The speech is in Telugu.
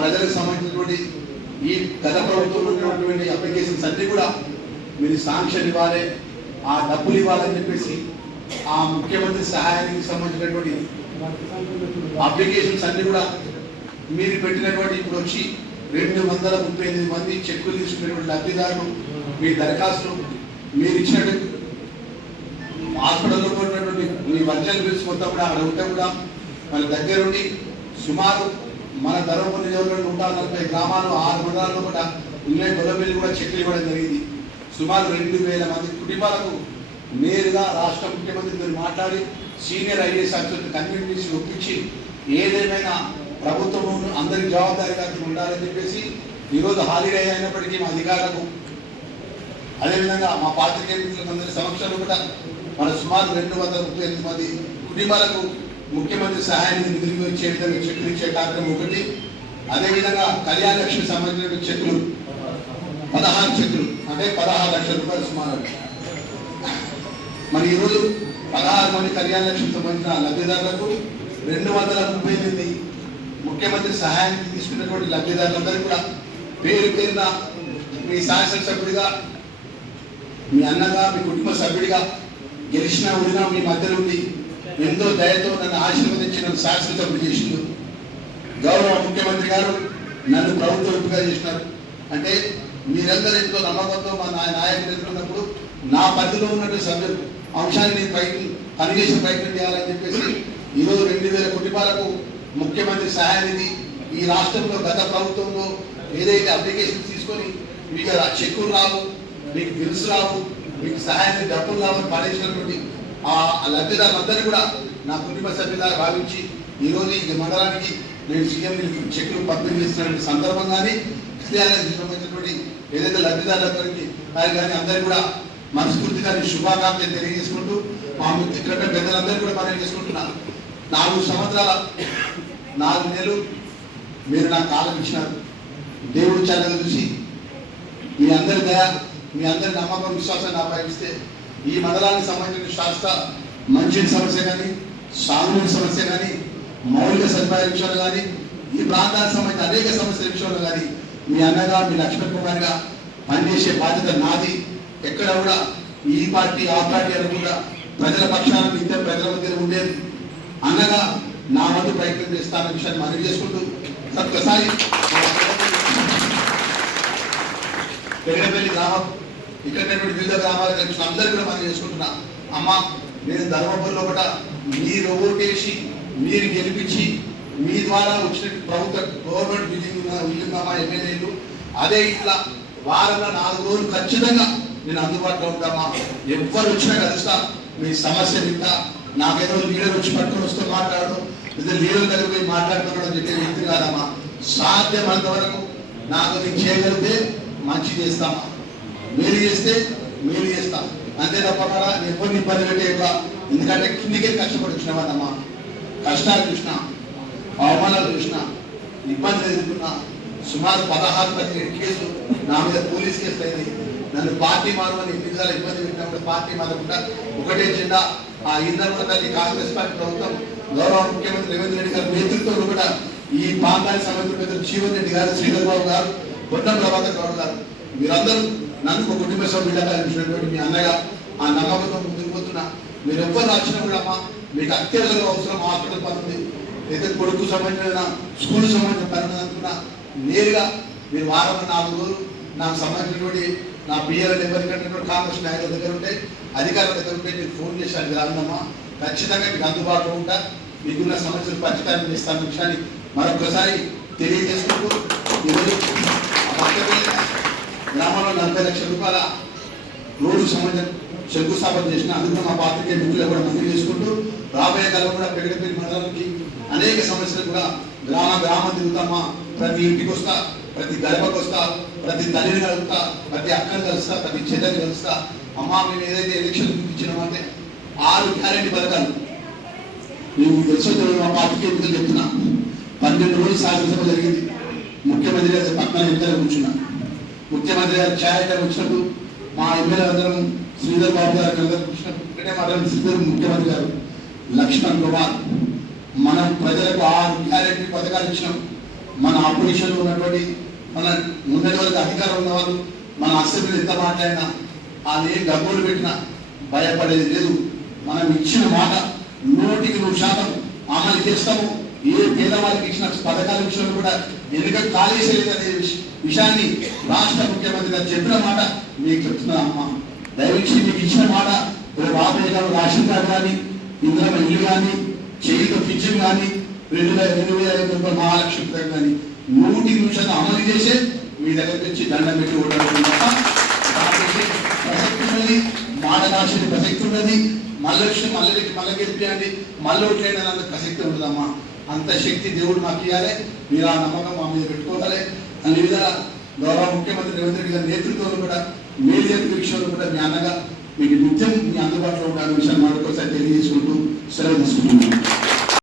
ప్రజలకు సంబంధించినటువంటి ఈ గత ప్రభుత్వంలో ఉన్నటువంటి అప్లికేషన్స్ అన్ని కూడా మీరు శాంక్షన్ ఇవ్వాలి, ఆ డబ్బులు ఇవ్వాలని చెప్పేసి ఆ ముఖ్యమంత్రి సహాయానికి సంబంధించినటువంటి అప్లికేషన్స్ అన్ని కూడా మీరు పెట్టినటువంటి ఇప్పుడు వచ్చి 238 మంది చెక్కులు తీసుకున్నటువంటి లబ్ధిదారులు మీ దరఖాస్తులు మీరు ఇచ్చినట్టు హాస్పిటల్లో ఉన్నటువంటి మీ వర్జన్ బిల్స్ మొత్తం కూడా అక్కడ ఉంటే కూడా మన దగ్గరుండి సుమారు మన ధర్మపురి నియోజకవర్గంలో 140 గ్రామాలు 6 మండలాల్లో కూడా ఇంగ్లాండ్ డెవలప్మెంట్ కూడా చెక్లు ఇవ్వడం జరిగింది. సుమారు 2000 మంది కుటుంబాలకు నేరుగా రాష్ట్ర ముఖ్యమంత్రితో మాట్లాడి సీనియర్ ఐఏఎస్ ఆఫీసర్ని కన్వీన్ చేసి ఒప్పించి ఏదేమైనా ప్రభుత్వం అందరి జవాబాదారీగా ఉండాలని చెప్పేసి ఈరోజు హాలిడే అయినప్పటికీ మా అధికారులకు అదేవిధంగా మా పాత్రికేయ మిత్రులందరి సమక్షంలో కూడా మన సుమారు 238 మంది కుటుంబాలకు ముఖ్యమంత్రి సహాయాన్ని నిధులు ఇచ్చే విధంగా చెక్కులు ఇచ్చే కార్యక్రమం ఒకటి. అదేవిధంగా కళ్యాణ లక్ష్మి సంబంధించిన చెక్కులు 16 చెక్కులు అంటే 16 లక్షల రూపాయలు సుమారు. మరి ఈరోజు 16 మంది కళ్యాణ లక్ష్మికి సంబంధించిన లబ్ధిదారులకు 238 ముఖ్యమంత్రి సహాయానికి తీసుకున్నటువంటి లబ్ధిదారులందరూ కూడా పేరు పేరున మీ శాసనసభ్యుడిగా, మీ అన్నగా, మీ కుటుంబ సభ్యుడిగా గెలిచినా ఉడినా మీ మధ్యలో ఉండి ఎంతో దయతో నన్ను ఆశీర్వదించి నన్ను శాసనసభ్యుడు చేసిండు. గౌరవ ముఖ్యమంత్రి గారు నన్ను ప్రభుత్వ ఎంపిక చేసినారు. అంటే మీరందరూ ఎంతో నమ్మకంతో మా నాయకులు ఎదుర్కొన్నప్పుడు నా పరిధిలో ఉన్నటువంటి సభ్యులు అంశాన్ని నేను పనిచేసే ప్రయత్నం చేయాలని చెప్పేసి ఈరోజు 2000 కుటుంబాలకు ముఖ్యమంత్రి సహాయానిధి ఈ రాష్ట్రంలో గత ప్రభుత్వంలో ఏదైతే అప్లికేషన్ తీసుకొని మీకు చెక్కులు రావు, మీకు బిల్స్ రావు, మీకు సహాయానికి డబ్బులు రావని పడేసినటువంటి ఆ లబ్ధిదారులందరూ కూడా నా కుటుంబ సభ్యులుగా భావించి ఈరోజు ఈ మండలానికి నేను సీఎం చెక్కులు పంపిణీ చేస్తున్న సందర్భంగానే కళ్యాణానికి సంబంధించినటువంటి ఏదైతే లబ్ధిదారులందరికీ కానీ అందరికీ కూడా మనస్ఫూర్తిగా శుభాకాంక్షలు తెలియజేసుకుంటూ మా ఇక్కడ పెద్దలందరూ కూడా మనం చేసుకుంటున్నాను. 4 సంవత్సరాల 4 నెలలు మీరు నాకు కాలం ఇచ్చినారు. దేవుడు చల్లగా చూసి మీ అందరి దయ, మీ అందరి నమ్మకం, విశ్వాసాన్ని ఆపాదిస్తే ఈ మండలానికి సంబంధించిన శాస్త్ర మంచి సమస్య కానీ, సాగునీటి సమస్య కానీ, మౌలిక సదుపాయాల విషయంలో కానీ, ఈ ప్రాంతానికి సంబంధించిన అనేక సమస్యల విషయంలో కానీ మీ అన్నగా, మీ లక్ష్మణ్ కుమార్గా పనిచేసే బాధ్యత నాది. ఎక్కడ కూడా ఈ పార్టీ ఆ పార్టీ అనుకుంటా ప్రజల పక్షాలను ఇద్దరు ప్రజల మధ్య ఉండేది అన్నగా నా వంతు ప్రయత్నం చేస్తానన్న విషయాన్ని మనవి చేసుకుంటూ ఒక్కసారి పెగడపల్లి గ్రామం ఇక్కడ వివిధ గ్రామాల అందరూ కూడా మనం చేసుకుంటున్నా. అమ్మ నేను ధర్మపురిలో కూడా మీరు ఓటేసి మీరు గెలిపించి మీ ద్వారా వచ్చిన ప్రభుత్వ గవర్నమెంట్ బిల్డింగ్ ఎమ్మెల్యేలు అదే ఇట్లా వారంలో 4 రోజులు ఖచ్చితంగా నేను అందుబాటులో ఉంటామా. ఎవరు వచ్చినా కలుస్తా, మీ సమస్య వింటా. నాకేదో లీడర్ వచ్చి పట్టుకొని వస్తూ మాట్లాడు, లేదా లీడర్ దగ్గర పోయి మాట్లాడుతున్నాడు చెప్పే వ్యక్తి కాదమ్మా. సాధ్యమైనంత వరకు నాకు నేను చేయగలిగితే మంచి చేస్తామా, మేలు చేస్తే మేలు చేస్తా, అంతే తప్ప నేను ఎవరిని ఇబ్బంది పెట్టేవా. ఎందుకంటే కిందికే కష్టపడి వచ్చినామన్నమ్మా. కష్టాలు చూసినా, అవమానాలు చూసినా, ఇబ్బందులు ఎదుర్కొన్నా. సుమారు 16-17 కేసులు నా మీద పోలీస్ కేసులు అయింది. నన్ను పార్టీ మారమని ఎన్నిసార్లు ఇబ్బంది పెట్టినప్పుడు పార్టీ మారకుండా ఒకటే జెండా ఆ ఇంధన తల్లి కాంగ్రెస్ పార్టీ ప్రభుత్వం గౌరవ ముఖ్యమంత్రి రేవంత్ రెడ్డి గారి నేతృత్వంలో కూడా ఈ ప్రాంతానికి సంబంధించిన పెద్దలు జీవన్ రెడ్డి గారు, శ్రీధర్ బాబు గారు, పొన్నం ప్రభాకర్ గౌడ్ గారు మీరందరూ నన్ను ఒక కుటుంబ సభ్యులుగా అనిపించినటువంటి మీ అన్నగా ఆ నమ్మకంతో ముందుకు పోతున్నా. మీరు ఎవ్వరు వచ్చినా కూడా అమ్మా మీకు అత్యవసర అవసరం హాస్పిటల్ పని ఉంది, లేదా కొడుకు సంబంధించిన స్కూల్ సంబంధించిన పని అనుకున్నా నేరుగా మీరు వారంలో 4 రోజులు నాకు సంబంధించినటువంటి నా పిఎల్ నెంబర్ కంటే కాంగ్రెస్ నాయకుల దగ్గర ఉంటే, అధికారుల దగ్గర ఉంటే మీరు ఫోన్ చేసి అది రాదమ్మా. ఖచ్చితంగా మీకు అందుబాటులో ఉంటా, మీకున్న సమస్యలు పరిష్కారం చేస్తాను విషయాన్ని మరొకసారి తెలియజేసుకుంటూ ఈరోజు గ్రామంలో 40 లక్షల రూపాయల రోడ్డు సంబంధించిన శంకుస్థాపన చేసిన అందుకు మా పాత్రికేయ మిత్రులు కూడా మంత్రి చేసుకుంటూ రాబోయే కాలం కూడా పెగడపల్లి మండలానికి అనేక సమస్యలు కూడా గ్రామ తిరుగుతామా. ప్రతి ఇంటికి వస్తా, ప్రతి గడపకు వస్తా, ప్రతి తల్లిని కలుస్తా, ప్రతి అక్కని కలుస్తా, ప్రతి చెల్లెని కలుస్తా. అమ్మా మేము ఏదైతే ఎలక్షన్ ఇచ్చినామంటే 6 గ్యారెంటీ పథకాలు మేము తెలుసో మా పార్టీకి ఎన్నికలు చెప్తున్నా. 12 రోజులు శాసనసభ జరిగింది. ముఖ్యమంత్రి గారి పక్కన ఎన్నికలు కూర్చున్నా. ముఖ్యమంత్రి గారు ఛాయగా వచ్చినప్పుడు మా ఎమ్మెల్యే అందరం శ్రీధర్ బాబు గారు అందరూ కూర్చున్నప్పుడు ఒకటే మాట్లాడిన శ్రీధర్ ముఖ్యమంత్రి గారు, లక్ష్మణ్ కుమార్ మనం ప్రజలకు 6 గ్యారెంటీ పథకాలు ఇచ్చినాం. మన ఆపోజిషన్లో ఉన్నటువంటి మన ముందటి వరకు అధికారం ఉన్న వాళ్ళు మన అసెంబ్లీ ఎంత మాట్లాడినా అది గబ్బోలు పెట్టినా భయపడేది లేదు. మనం ఇచ్చిన మాట 100% అమలు చేస్తాము. ఏ పేదవారికి ఇచ్చిన పథకాల విషయంలో కూడా వెనుక కాలేసేదనే విషయాన్ని రాష్ట్ర ముఖ్యమంత్రి గారు చెప్పిన మాట మీకు చెప్తున్నా అమ్మ. దయవించి మీకు ఇచ్చిన మాట బాబయ్య గారు రేషన్ కార్డు కానీ ఇంద్రమ ఇల్లు కానీ చేయితో పింఛన్ కానీ 2,500 రూపాయలు మహాలక్ష్మి పథకం కానీ 100% అమలు చేసే మీ దగ్గరికి వచ్చి దండం పెట్టి ఓటాడుతుంది తప్ప ప్రసక్తి ఉన్నది, మాట రాసిన ప్రసక్తి ఉన్నది. మళ్ళీ మళ్ళీ గెలిపియండి, మళ్ళీ ఓట్లేయండి అన్నంత ప్రసక్తి ఉండదమ్మా. అంత శక్తి దేవుడు మాకు ఇవ్వాలి. మీరు ఆ నమ్మకం మా మీద పెట్టుకోవాలి. అన్ని విధాల గౌరవ ముఖ్యమంత్రి రేవంత్ రెడ్డి గారి నేతృత్వంలో కూడా మేలు జరిగే విషయంలో కూడా మీ అన్నగా మీకు నిత్యం మీ అందుబాటులో ఉండాలనే విషయాన్ని మరొకసారి తెలియజేసుకుంటూ సెలవు తీసుకుంటున్నాను.